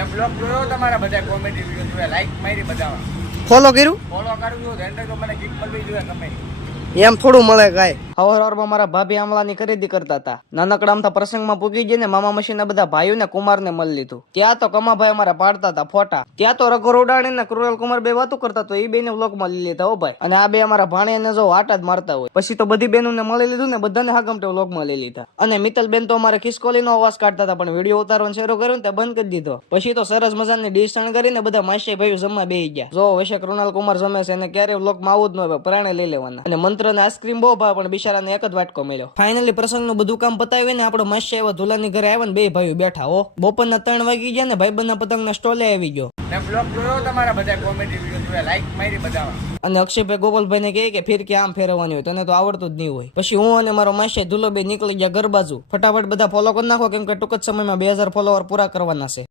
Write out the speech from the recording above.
મેં બ્લોગ જોયો તમારા બધા કોમેડી વીડિયો જોયા? લાઈક મારી બધા ફોલો કર્યું? ફોલો કરું છું તો મને ગીફ્ટ મળવી જોઈએ ગમે. એમ થોડું મળે કાંઈ. હવાર હવારમાં મારા ભાભી આમલાની ખરીદી કરતા હતા. નાનકડા આમથા પ્રસંગમાં પૂકી જઈને મામા મશીનના બધા ભાઈઓને કુમારને મળી લીધું. ત્યાં તો કમાભાઈ અમારા પાડતા હતા ફોટા. ત્યાં તો રઘુ ઉડાડીને કૃણાલ કુમાર બે વાતો કરતા તો એ બેને વ્લોગમાં લઈ લીધા હો ભાઈ. અને આ બે અમારા ભાણિયાને જો આટા જ મારતા હોય. પછી તો બધી બહેનોને મળી લીધું ને બધાને હાગમટે વ્લોગમાં લઈ લીધા. અને મિત્તલ બેન તો અમારે ખિસકોલીનો અવાજ કાઢતા હતા, પણ વીડિયો ઉતારવાનો શરૂ કર્યો ને બંધ કરી દીધો. પછી તો સરસ મજાની ડીશ કરીને બધા માસી ભાઈઓ જમવા બેસી ગયા. જો વૈશે કૃણાલ કુમાર જમે છે એને ક્યારે વ્લોગમાં આવું જ ન હોય પ્રાણે લઈ લેવાના. અને મંત્ર ને આઈસ્ક્રીમ બહુ ભાવ, પણ બિચારાને એક જ વાટકો મળ્યો. ફાઇનલી પ્રસંગનું બધું કામ પતાવીને આપણો માસી એવા ધુલાની ઘરે આવ્યો ને બે ભાઈઓ બેઠા હો. બપોરના ત્રણ વાગી ગયા ને ભાઈબંધના પતંગના સ્ટોલે આવી ગયો. મેં બ્લોગ જોયો તમારા બધા કોમેડી વીડિયો લાઈક મારી બધા. અને અક્ષયભાઈ ગોપાલભાઈ ને કહે કે ફિર કે આમ ફેરવવાની હોય તને તો આવડતું જ નહીં હોય. પછી હું અને મારો માસી ધુલો નીકળી ગયા ઘર બાજુ. ફટાફટ બધા ફોલો કરી નાખો કેમ કે ટૂંક જ સમયમાં બે હજાર ફોલોવર પૂરા કરવાના છે.